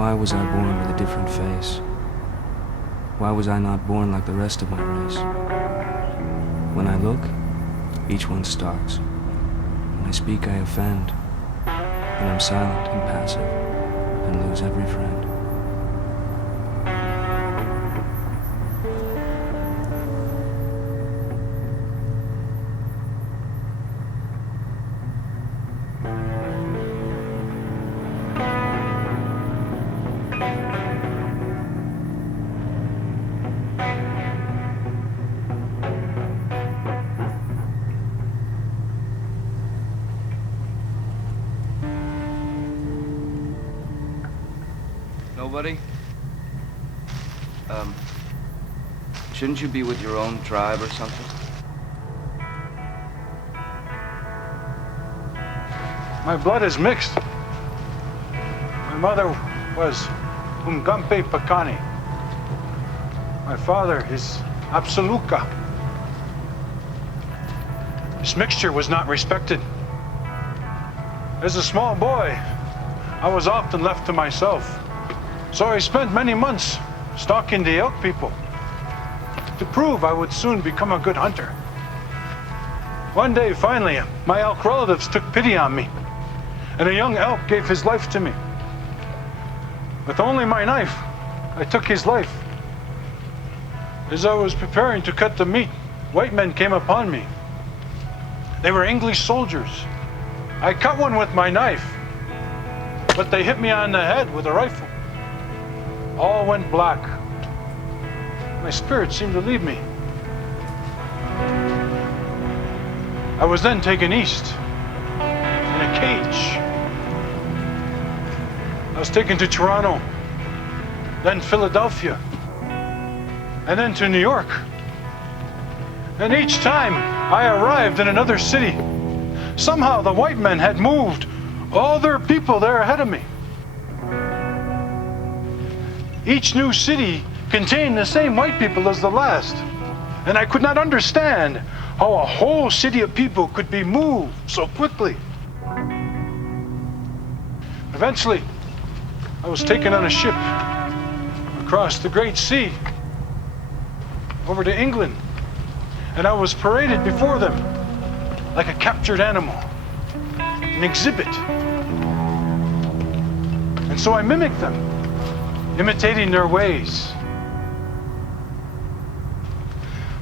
why was I born with a different face? Why was I not born like the rest of my race? When I look, each one stalks. When I speak, I offend. When I'm silent and passive, and lose every friend. Nobody? Shouldn't you be with your own tribe or something? My blood is mixed. My mother was Umgampe Pakani. My father is Absoluka. This mixture was not respected. As a small boy, I was often left to myself. So I spent many months stalking the elk people to prove I would soon become a good hunter. One day, finally, my elk relatives took pity on me, and a young elk gave his life to me. With only my knife, I took his life. As I was preparing to cut the meat, white men came upon me. They were English soldiers. I cut one with my knife, but they hit me on the head with a rifle. All went black. My spirit seemed to leave me. I was then taken east in a cage. I was taken to Toronto, then Philadelphia, and then to New York. And each time I arrived in another city, somehow the white men had moved all their people there ahead of me. Each new city contained the same white people as the last, and I could not understand how a whole city of people could be moved so quickly. Eventually, I was taken on a ship across the Great Sea over to England, and I was paraded before them like a captured animal, an exhibit. And so I mimicked them, imitating their ways,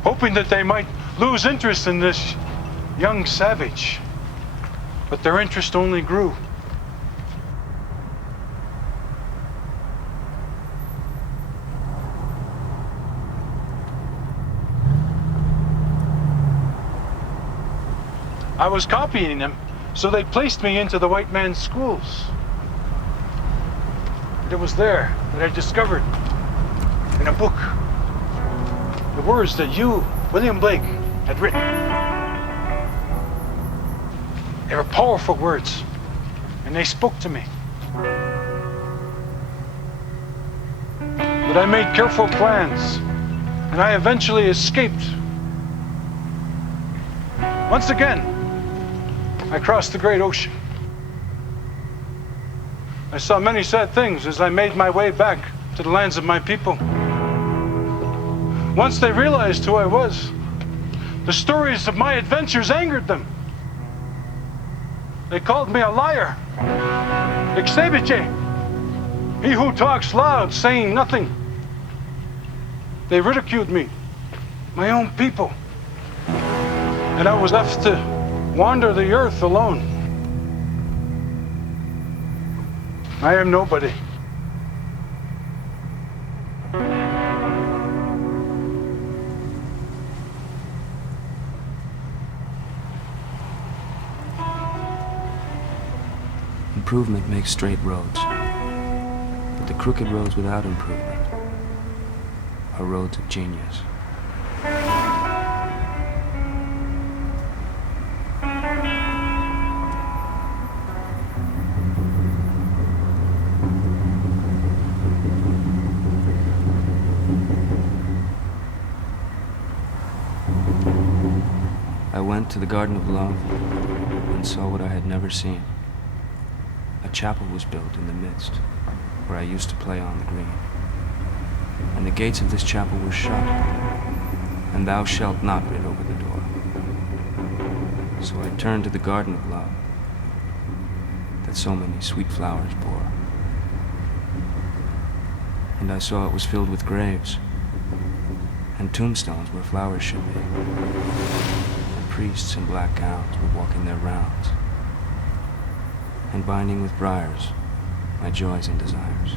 hoping that they might lose interest in this young savage. But their interest only grew. I was copying them, so they placed me into the white man's schools. It was there that I discovered, in a book, the words that you, William Blake, had written. They were powerful words, and they spoke to me. But I made careful plans, and I eventually escaped. Once again, I crossed the great ocean. I saw many sad things as I made my way back to the lands of my people. Once they realized who I was, the stories of my adventures angered them. They called me a liar, Ixebiche, he who talks loud, saying nothing. They ridiculed me, my own people, and I was left to wander the earth alone. I am nobody. Improvement makes straight roads, but the crooked roads without improvement are roads of genius. I went to the Garden of Love and saw what I had never seen. A chapel was built in the midst, where I used to play on the green. And the gates of this chapel were shut, and thou shalt not writ over the door. So I turned to the garden of love that so many sweet flowers bore. And I saw it was filled with graves, and tombstones where flowers should be, and priests in black gowns were walking their rounds, and binding with briars my joys and desires.